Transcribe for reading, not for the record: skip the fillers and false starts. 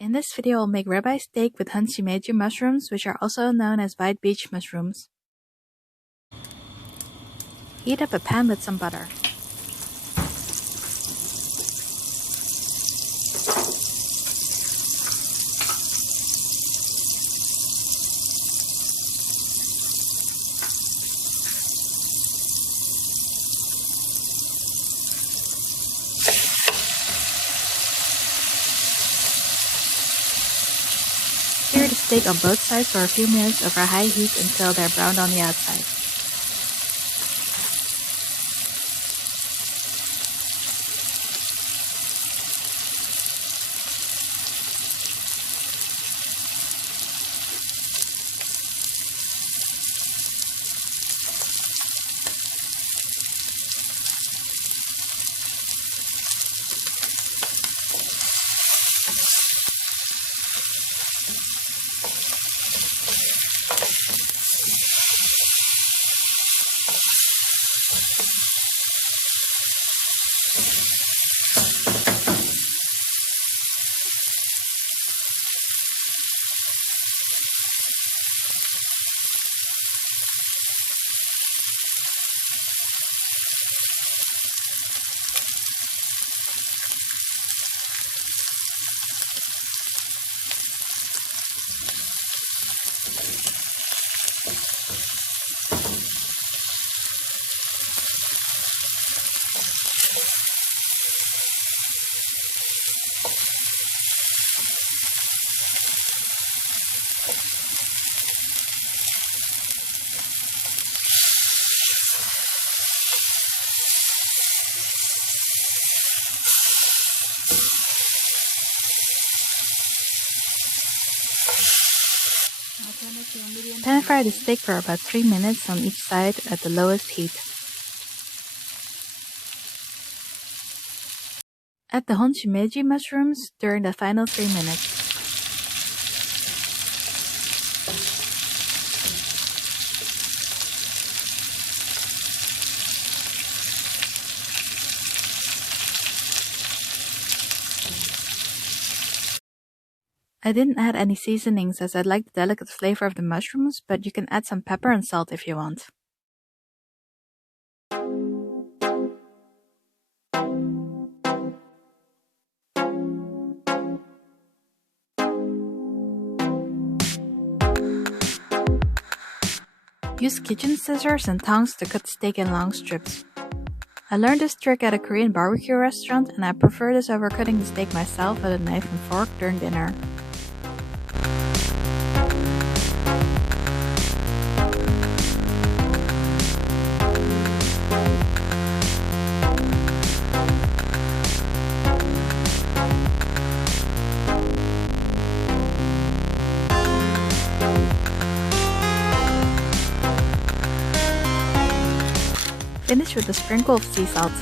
In this video, I'll make ribeye steak with shimeji mushrooms, which are also known as white beech mushrooms. Heat up a pan with some butter. Sear the steak on both sides for a few minutes over high heat until they're browned on the outside. Pan fry the steak for about 3 minutes on each side at the lowest heat. Add the shimeji mushrooms during the final 3 minutes. I didn't add any seasonings as I like the delicate flavor of the mushrooms, but you can add some pepper and salt if you want. Use kitchen scissors and tongs to cut steak in long strips. I learned this trick at a Korean barbecue restaurant, and I prefer this over cutting the steak myself with a knife and fork during dinner. Finish with a sprinkle of sea salt.